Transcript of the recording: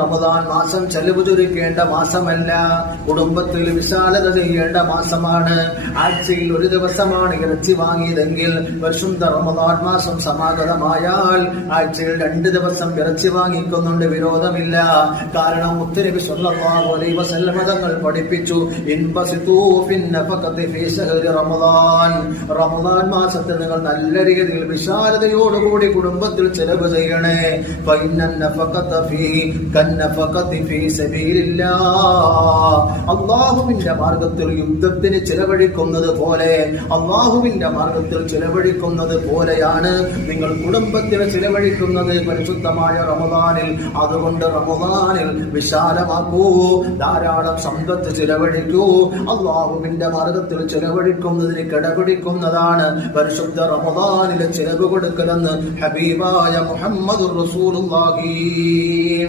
റമദാൻ മാസം ചെലവ് ചുരുക്കേണ്ട മാസമല്ല, കുടുംബത്തിൽ വിശാലത ചെയ്യേണ്ട മാസമാണ്. ആഴ്ചയിൽ ഒരു ദിവസമാണ് ഇറച്ചി വാങ്ങിയതെങ്കിൽ പരിശുദ്ധ റമദാൻ മാസം സമാഗതമായാൽ ആഴ്ചയിൽ 2 ദിവസം ഇറച്ചി വാങ്ങിക്കുന്നുണ്ട്, വിരോധമില്ല. കാരണം മുത്തുനബി സ്വല്ലല്ലാഹു അലൈഹി വസല്ലം തങ്ങൾ പഠിപ്പിച്ചു, ഇൻബസിതു ഫിൻ നഫഖതി ഫീ ശഹ്രി റമദാൻ. റമദാൻ മാസത്തിൽ നിങ്ങൾ നല്ല രീതിയിൽ വിശാലതയോടുകൂടി കുടുംബത്തിൽ ചെലവ് ചെയ്യണേ. ഫഇന്നൻ നഫഖത ഫീഹി അള്ളാഹുവിന്റെ മാർഗത്തിൽ യുദ്ധത്തിന് ചിലവഴിക്കുന്നത് പോലെ, അള്ളാഹുവിന്റെ മാർഗത്തിൽ ചിലവഴിക്കുന്നത് പോലെയാണ് നിങ്ങൾ കുടുംബത്തിന് ചിലവഴിക്കുന്നത് പരിശുദ്ധമായ റമദാനിൽ. അതുകൊണ്ട് റമദാനിൽ വിശാലമാക്കൂ, ധാരാളം സമ്പത്ത് ചിലവഴിക്കൂ. അള്ളാഹുവിന്റെ മാർഗത്തിൽ ചിലവഴിക്കുന്നതിന് കിടപിടിക്കുന്നതാണ് പരിശുദ്ധ റമദാനിലെ ചിലവ് കൊടുക്കലെന്ന് ഹബീബായ മുഹമ്മദുർ റസൂലുള്ളാഹി.